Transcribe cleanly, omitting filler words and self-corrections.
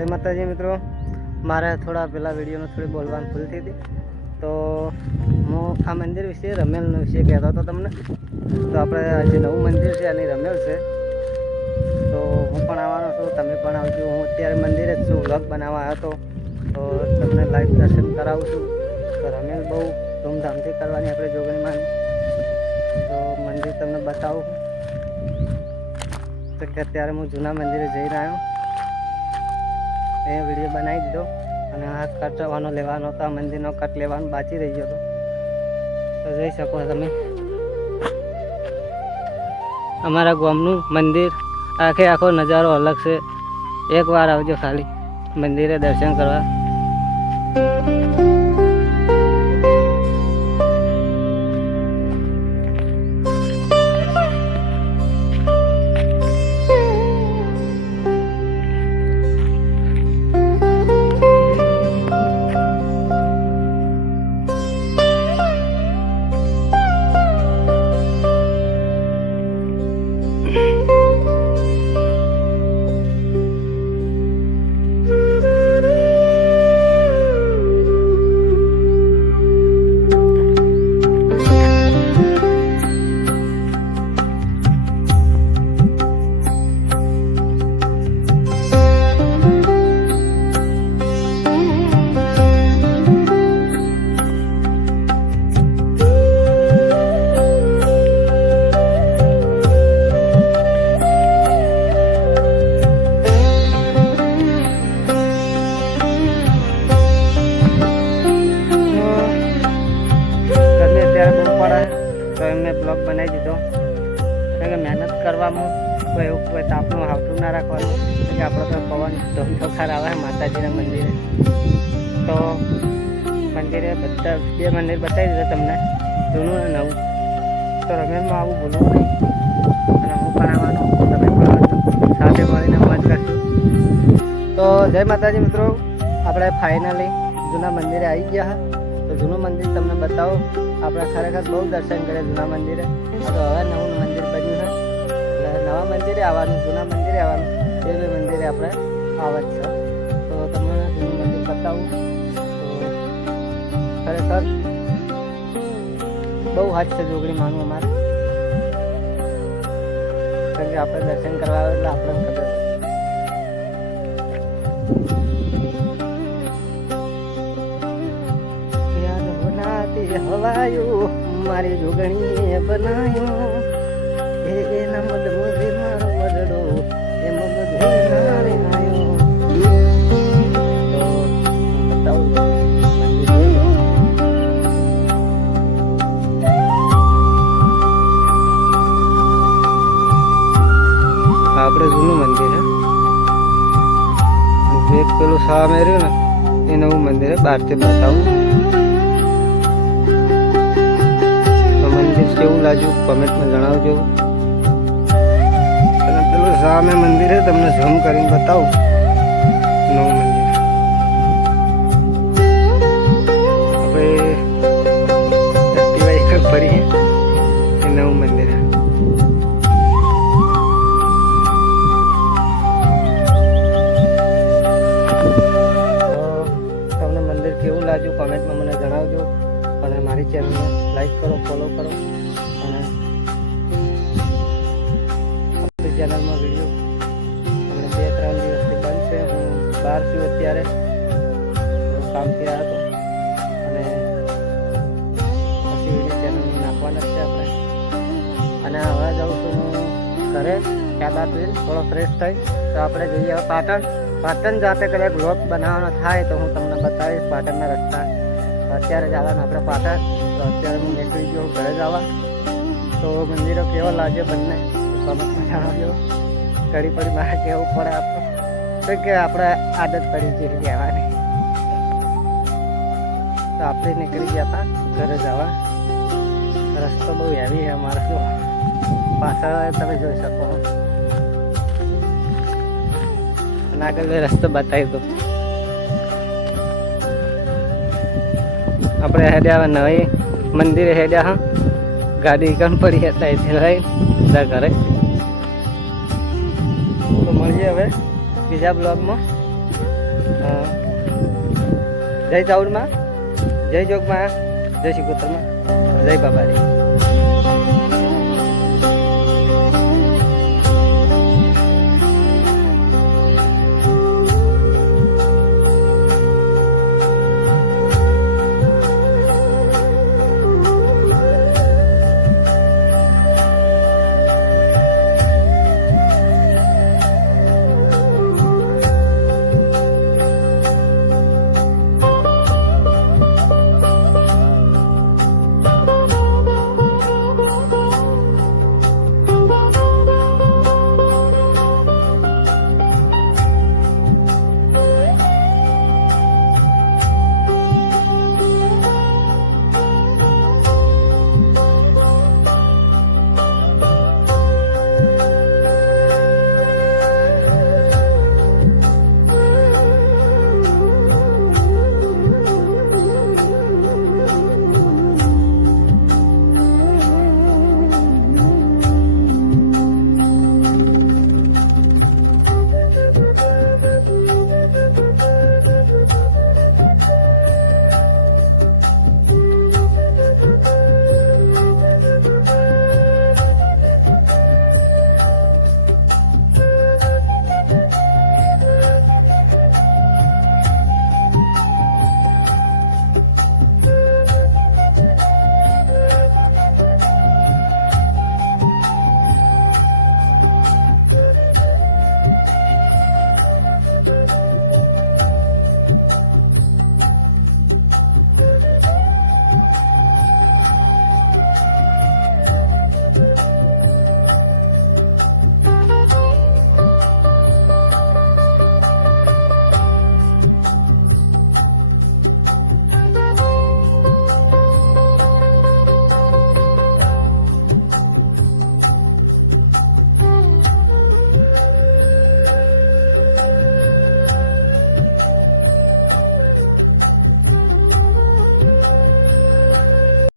જય માતાજી મિત્રો, મારે થોડા પહેલાં વિડીયોમાં થોડી બોલવાની ભૂલ થઈ હતી. તો હું આ મંદિર વિશે રમેલ વિશે કહેતો હતો તમને. તો આપણે આજે નવું મંદિર છે અને રમેલ છે, તો હું પણ આવવાનો છું, તમે પણ આવજો. હું અત્યારે મંદિરે જ છું, વ્લોગ બનાવવા આવ્યો હતો, તો તમને લાઈવ દર્શન કરાવું છું. તો રમેલ બહુ ધૂમધામથી કરવાની આપણે જોગણીમાં, તો મંદિર તમને બતાવું. તો કે અત્યારે હું જૂના મંદિરે જઈને આવ્યો, એ વિડીયો બનાવી દીધો. અને આ કટવાનો લેવાનો હતો, આ મંદિરનો કટ લેવાનો બાકી રહી ગયો હતો. તો જોઈ શકો તમે અમારા ગામનું મંદિર, આખો નજારો અલગ છે. એકવાર આવજો ખાલી મંદિરે દર્શન કરવા. તો એમને બ્લોગ બનાવી દીધો, કારણ કે મહેનત કરવામાં કોઈ તાપનું હાવતું ના રાખવાનું. કે આપણે તો પવન ધોખાર આવે માતાજીના મંદિરે. તો મંદિરે બધા બે મંદિર બતાવી દીધા તમને, જૂનું અને નવું. તો રમેલમાં આવું ભૂલવું નહીં, અને હું પણ આવવાનો, તમે પણ આવજો, સાથે મળીને મોજ કરશું. તો જય માતાજી મિત્રો, આપણે ફાઇનલી જૂના મંદિરે આવી ગયા. તો જૂનું મંદિર તમને બતાવો. આપણે ખરેખર બહુ દર્શન કર્યા જૂના મંદિરે. તો હવે નવું મંદિર બન્યું છે, એટલે નવા મંદિરે આવવાનું, જૂના મંદિરે આવવાનું, બે મંદિરે આપણે આવત છે. તો તમને જૂનું મંદિર બતાવું. તો ખરેખર બહુ હાથ છે જોગણી માનું અમારે, કારણ કે આપણે દર્શન કરવા આવે એટલે આપણને ખબર. હવાયું મારી જોગણીએ બનાયું, એના મદ મુજે મારો મદડો, એ મગજ મારે આવ્યો. તો આપણે જૂનું મંદિર છે, એક પેલું સામે રહ્યું ને એ નવું મંદિર બહારથી બતાવું. મંદિર કેવું લાગ્યું કમેન્ટમાં જણાવજો. અને પેલું સામે મંદિર છે, તમને ઝૂમ કરીને બતાવું નવું મંદિર. આપણે એક્ટિવા એક ફરી એ નવું મંદિર. તમને મંદિર કેવું લાગ્યું કોમેન્ટમાં મને જણાવજો. અને મારી ચેનલને લાઈક કરો, ફોલો કરો. અને આપણી ચેનલમાં વિડીયો હમણાં 2-3 દિવસથી બંધ છે. હું બહાર છું અત્યારે, કામથી આવ્યો હતો, અને પછી વિડીયો ચેનલમાં નાખવાના જ છે આપણે. અને હવે જાઉં છું હું ઘરે, ચાદા પીને થોડો ફ્રેશ થઈ. તો આપણે જઈએ હવે પાટણ જાતે કદાચ બ્લોગ બનાવવાનો થાય તો હું તમને બતાવીશ પાટણના રસ્તા. અત્યારે જવાનું આપણે પાટણ. તો અત્યારે હું નીકળી ગયો ઘરે જવા. તો મંદિરો કેવા લાગે બંને કમેન્ટમાં જણાવજો. ઘડી પડી બહાર કહેવું પડે આપણે, તો કે આપણે આદત પડી છે કહેવાની. તો આપણે નીકળી ગયા હતા ઘરે જવા. રસ્તો બહુ હેવી છે અમારે, તો પાછળ તમે જોઈ શકો. અને આગળ રસ્તો બતાવી દો. આપણે હેડ્યા નવી મંદિરે હેડ્યા. હા, ગાડી કમ પડી હતા એથી લઈ ઘરે. તો મળીએ હવે બીજા બ્લોગમાં. જય ચાઉડમાં, જય જોગમાં, જય શિકોતરમાં, જય બાબારી.